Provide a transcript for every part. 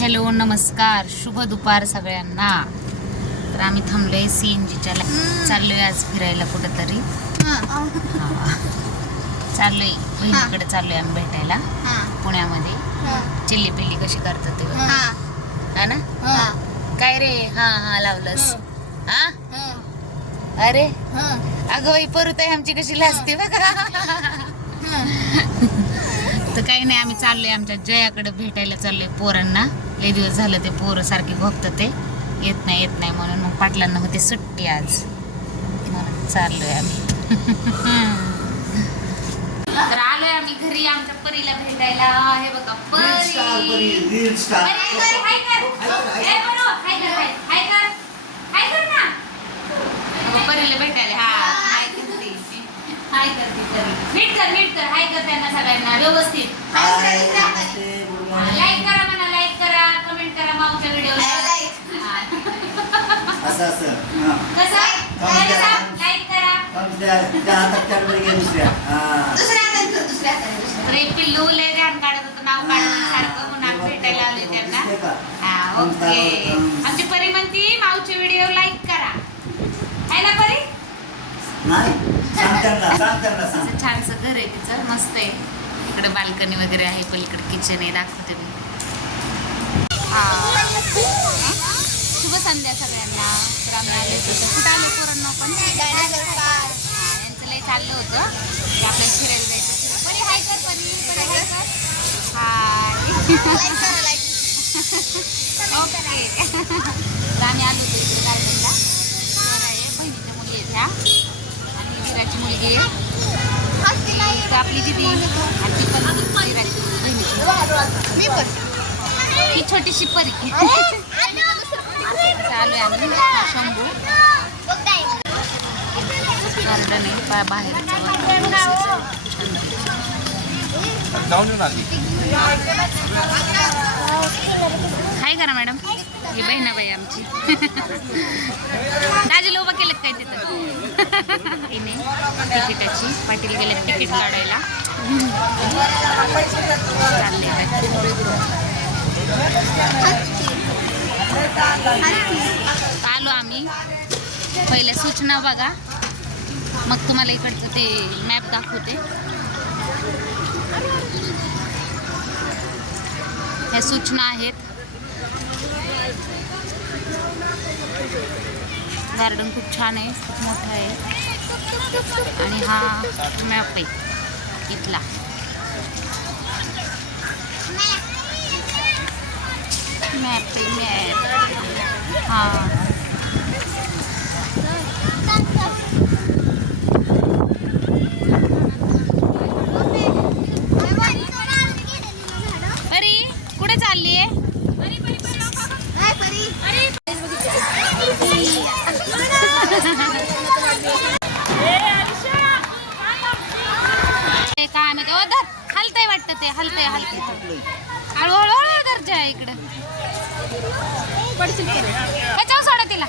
Hello नमस्कार. शुभ दुपार सगळ्यांना. तर आम्ही थांबलोय सी एन जीच्या चाललोय आज फिरायला कुठंतरी. हा. चाललोय बहिणीकडे चाललोय आम्ही भेटायला. पुण्यामध्ये. चिल्ली पिल्ली कशी करतात ते. हा. ना? काय रे? हा हा लावलंस. हा. अरे? अगं बाई परत आहे आमची कशी लाजते बघा. तर काही नाही आम्ही चाललोय आमच्या जयाकडे भेटायला चाललोय पोरांना. लय दिवस झालं ते पोरं सारखे भोगतं ते. येत नाही येत नाही म्हणून मग पाटलांना होती सुट्टी आज. म्हणून चाललोय आम्ही. तर आलोय आम्ही घरी आमच्या परीला भेटायला. हे बघा परी. परी, परी, हाय कर. ए, बरो, हाय कर, हाय. हाय कर. हाय. कर ना. अगं, परीला भेटायला हा. हाय करते परी नीट कर नीट कर. हाय कर त्यांना सगळ्यांना व्यवस्थित. लाईक करा म्हणा लाईक करा. कमेंट करा माऊच्या व्हिडिओला असं असं. हा. कसं? करा. लाईक करा. त्या हातात दुसऱ्या. हा. पिल्लू लय ध्यान काढत होतं. नाव सारखं म्हणून भेटायला आलोय त्यांना. दिसते का? हा ओके आमची परी म्हणती माऊची व्हिडिओ लाईक करा. आहे ना परी? नाही. सांग त्यांना सांग. त्यांना सांग असं छानसं घर आहे तिचं मस्त आहे. इकडे बाल्कनी वगैरे आहे पलीकडे किचन आहे दाखवते मी. हा. शुभ संध्या सगळ्यांना. तर आम्ही आले होतो कुठं आले पोरांना पण यांचं लय चाललं होतं. की आपल्याला फिरायला जायचं परी हाय कर परी परी हाय कर. हाय ओके आहे. आपली दिदी. ही छोटीशी परी. चालू आहे आम्ही. शंभू. गार्डन आहे बा बाहेरचं जाऊन येऊन आली. हाय करा मॅडम. ही बहिणाबाई आमची. दाजीला उभं केलं काय तिथं? हिने तिकिटाची. पाटील गेले तिकीट काढायला. आलो आम्ही. पहिल्या सूचना बघा. मग तुम्हाला इकडचं ते मॅप दाखवते. ह्या सूचना आहेत. गार्डन खूप छान आहे खूप मोठं आहे. आणि हा मॅप आहे इथला. मॅप आहे मॅप. हा अरे कुठे चालली आहे काय माहिती ते धर हलतंय वाटतं ते हलतंय हलतंय हळूहळू हळू गरजा आहे इकडं बचाव सोडा तिला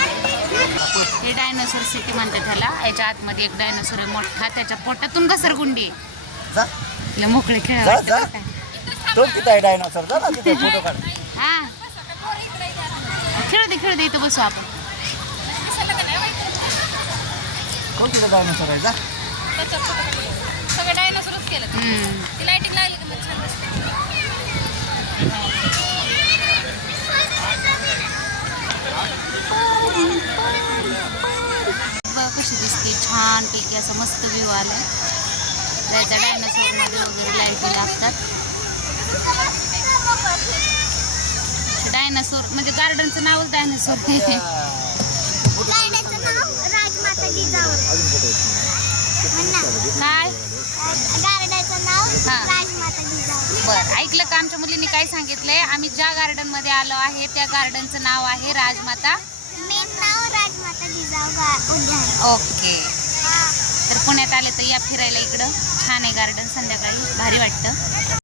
हे डायनोसॉर सिटी म्हणतात त्याला याच्या आतमध्ये एक डायनोसॉर आहे मोठा. त्याच्या पोटातून घसरगुंडी आहे. मोकळे खेळ जा, वाटतं जा. बरं का? तो तिथं आहे डायनोसर जा ना तिथे फोटो काढ. हा. खेळू दे खेळू दे इथं बसू आपण. तो तिथं डायनोसर आहे? जा. सगळं डायनोसरच केलं हम्म. ती लाईटिंग लागली की मग छान दिसते बघ कशी दिसते छान पैकी असं मस्त व्ह्यू आलाय. जायचा डायनासोरमध्ये वगैरे लाईटी लागतात. डायनासोर म्हणजे गार्डनचं नावच डायनासोर आहे काय. बर ऐकलं का? आमच्या मुलींनी काय सांगितलंय? आम्ही ज्या गार्डनमध्ये आलो आहे त्या गार्डनचं नाव आहे राजमाता ओके तर पुण्यात आले तर या फिरायला इकडं. छान आहे गार्डन संध्याकाळी. भारी वाटतं.